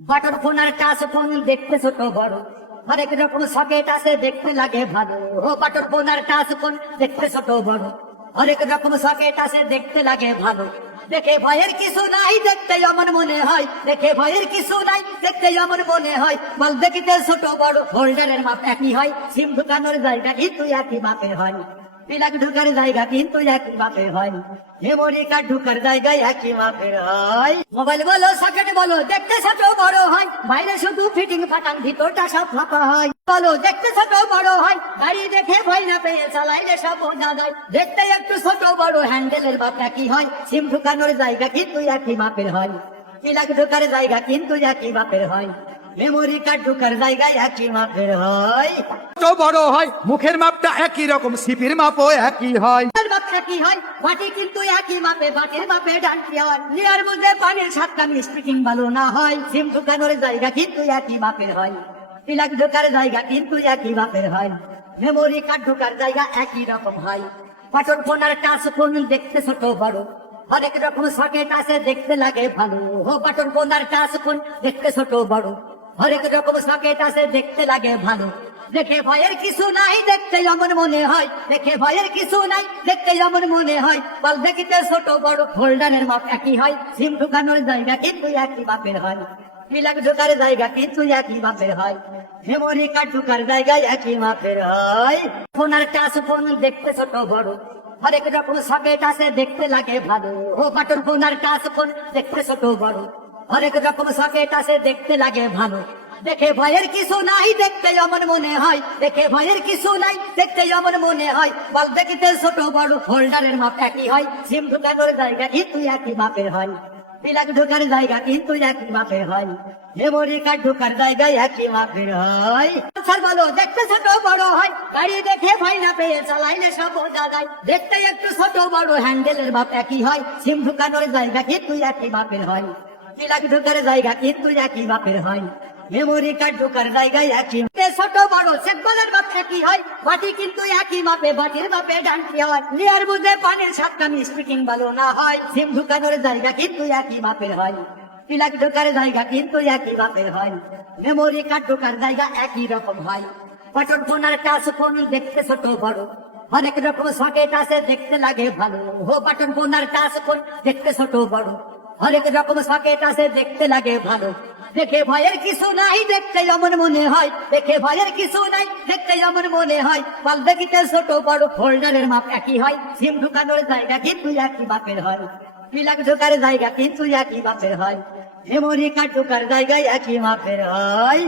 Button phone আর touch phone দেখতে ছোট বড়, হরেক রকম সকেট আছে দেখতে লাগে ভালো। ও বাটন ফোন আর টাচ ফোন দেখতে ছোট বড়, হরেক রকম সকেট আছে দেখতে লাগে ভালো। দেখে ভয়ের কিছু নাই, দেখতে আমার মনে হয়, দেখে ভয়ের কিছু নাই, দেখতে আমার মনে হয়। মাল দেখিতে ছোট বড়, হোল্ডারের মাপ একই হয়, সিম ঢুকানোর জায়গা কিন্তু একই মাপের হয়। প্লাগ ঢুকার জায়গা কিন্তু একই মাপের হয়, মেমোরি কার্ড ঢুকার জায়গায় একই মাপের হয়। মোবাইল বলো সকেট বলো দেখতে ছোট বড় হয়, বাইরে শুধু ফিটিং ফাটান ভিতরটা সব ফাঁকা হয়। বলো দেখতে ছোট বড় হয়, গাড়ি দেখে ভয় না পেয়ে চালাইলে সব বোঝা যায়। দেখতে একটু ছোট বড়, হ্যান্ডেলের মাপ একই হয়, সিম ঢুকানোর জায়গা কিন্তু একই মাপের হয়। প্লাগ ঢুকার জায়গা কিন্তু একই মাপের হয়, মেমোরি কার্ড ঢুকার জায়গায় একই মাপের হয়। ছোট বড় হয়, মুখের মাপটা একই রকম, সিপির মাপও একই হয়। মাপটা কি হয়, বাটি কিন্তু একই মাপে, বাটির মাপে ডান্টি হয়। লিয়ার মধ্যে পানির সাতটা মিষ্টি কিংবা না হয়, সিম ঢুকানোর জায়গা কিন্তু একই মাপের হয়, প্লাগ ঢোকার জায়গা কিন্তু একই মাপের হয়, মেমোরি কার্ড ঢোকার জায়গা একই রকম হয়। বাটন ফোন আর টাচ ফোন দেখতে ছোট বড়, হরেক রকম সকেট আছে দেখতে লাগে ভালো। ও বাটন ফোন আর টাচ ফোন দেখতে ছোট বড়, হরেক রকম সকেট আছে দেখতে লাগে ভালো। দেখে ভয়ের কিছু নাই, দেখতে যেমন মনে হয়, দেখে ভয়ের কিছু নাই, দেখতে যেমন মনে হয়। বল দেখিতে ছোট বড়, হোল্ডারের মাপ একই হয়, সিম ঢুকানোর জায়গা কিন্তু একই মাপের হয়, প্লাগ ঢোকার জায়গা কিন্তু একই মাপের হয়, মেমোরি কার্ড ঢোকার জায়গায় একই মাপের হয়। ফোন আর টাচ ফোন দেখতে ছোট বড়, হরেক রকম সকেট আছে দেখতে লাগে ভালো। ও বাটন ফোন আর টাচ ফোন দেখতে ছোট বড়, হরেক রকম সকেট আছে দেখতে লাগে ভালো। দেখে ভয়ের কিছু নাই, দেখতে যেমন মনে হয়, দেখে ভয়ের কিছু নাই, দেখতে যেমন মনে হয়। বল দেখিতে ছোট বড়, হোল্ডারের মাপ একই হয়, সিম ঢুকানোর জায়গা কিন্তু একই মাপের হয়, প্লাগ ঢোকার জায়গা কিন্তু একই মাপের হয়, মেমোরি কার্ড ঢোকার জায়গায় একই মাপের হয়। স্যার বলো দেখতে ছোট বড় হয়, গাড়ি দেখে ভয় না পেয়ে চালাইলে সব বোঝা যায়। দেখতে একটু ছোট বড়, হ্যান্ডেলের মাপ একই হয়, সিম ঢুকানোর জায়গা কিন্তু একই মাপের হয়, প্লাগ ঢোকার জায়গা কিন্তু একই মাপের হয়, মেমোরি কার্ড ঢোকার জায়গায় একই। ছোট বড় সেট বলের মাপ একই হয়, বাটি কিন্তু একই মাপে, বাটির মাপে ডান্টি হয়। লিয়ার মধ্যে পানির সাতটা মিষ্টি কিংবা না হয়, সিম ঢুকানোর জায়গা কিন্তু একই মাপের হয়, প্লাগ ঢোকার জায়গা কিন্তু একই মাপের হয়, মেমোরি কার্ড ঢোকার জায়গা একই রকম হয়। বাটন ফোন আর টাচ ফোন দেখতে ছোট বড়, অনেক রকম সকেট আছে দেখতে লাগে ভালো। ও বাটন ফোন আর টাচ ফোন দেখতে ছোট বড়, হরেক রকম সকেট আছে দেখতে লাগে ভালো। দেখে ভয়ের কিছু নাই, দেখতে যেমন মনে হয়, দেখে ভয়ের কিছু নাই, দেখতে যেমন মনে হয়। বল দেখিতে ছোট বড়, হোল্ডারের মাপ একই হয়, সিম ঢুকানোর জায়গা কিন্তু একই মাপের হয়, প্লাগ ঢোকার জায়গা কিন্তু একই মাপের হয়, মেমোরি কার্ড ঢোকার জায়গায় একই মাপের হয়।